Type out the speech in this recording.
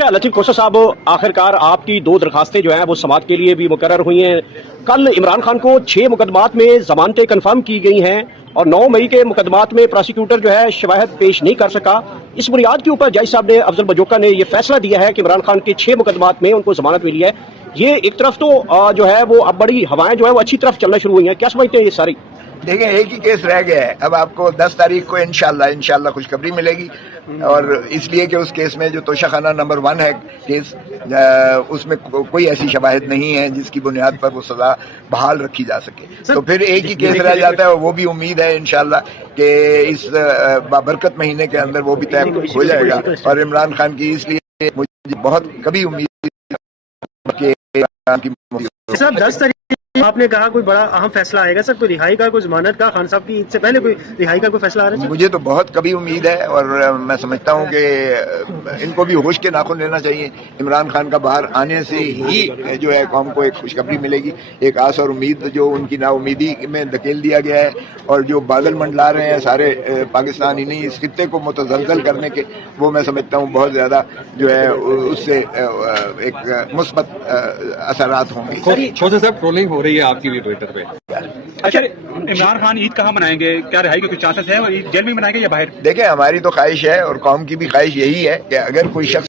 اچھا لطیف کوثر صاحب، آخرکار آپ کی دو درخواستیں جو ہیں وہ سماعت کے لیے بھی مقرر ہوئی ہیں۔ کل عمران خان کو 6 مقدمات میں ضمانتیں کنفرم کی گئی ہیں اور 9 مئی کے مقدمات میں پراسیکیوٹر جو ہے شواہد پیش نہیں کر سکا۔ اس بنیاد کے اوپر جج صاحب نے افضل بجوکا نے یہ فیصلہ دیا ہے کہ عمران خان کے 6 مقدمات میں ان کو ضمانت ملی ہے۔ یہ ایک طرف تو جو ہے وہ اب بڑی ہوائیں جو ہے وہ اچھی طرف چلنا شروع ہوئی ہیں، کیا سمجھتے ہیں یہ ساری؟ دیکھیں ایک ہی کیس رہ گیا ہے، اب آپ کو 10 تاریخ کو انشاءاللہ خوشخبری ملے گی، اور اس لیے کہ اس کیس میں جو توشہ خانہ نمبر 1 ہے کیس، اس میں کوئی ایسی شواہد نہیں ہے جس کی بنیاد پر وہ سزا بحال رکھی جا سکے، تو پھر ایک ہی کیس رہ جاتا ہے، اور وہ بھی امید ہے انشاءاللہ کہ اس بابرکت مہینے کے اندر وہ بھی طے ہو جائے گا۔ اور عمران خان کی اس لیے مجھے بہت کبھی امید کہ صاحب 10 تاریخ آپ نے کہا کوئی بڑا اہم فیصلہ آئے گا سر، کوئی رہائی کا، کوئی ضمانت کا، خان صاحب کی عید سے پہلے کوئی رہائی کا کوئی فیصلہ آ رہا ہے؟ مجھے تو بہت کبھی امید ہے، اور میں سمجھتا ہوں کہ ان کو بھی ہوش کے ناخن لینا چاہیے۔ عمران خان کا باہر آنے سے ہی جو ہے قوم کو ایک خوشخبری ملے گی، ایک آس اور امید جو ان کی نا امیدی میں دھکیل دیا گیا ہے، اور جو بادل منڈلا رہے ہیں سارے پاکستان ہی نہیں اس خطے کو متزلزل کرنے کے، وہ میں سمجھتا ہوں بہت زیادہ جو ہے اس سے ایک مثبت اثرات ہوں گے۔ چھوٹے صاحب ٹرولنگ ہو رہی ہے آپ کی بھی ٹویٹر پہ۔ اچھا عمران خان عید کہاں منائیں گے؟ کیا رہائی کے کچھ چانسز ہیں؟ اور عید جیل میں منائیں گے یا باہر؟ دیکھیں ہماری تو خواہش ہے اور قوم کی بھی خواہش یہی ہے کہ اگر کوئی شخص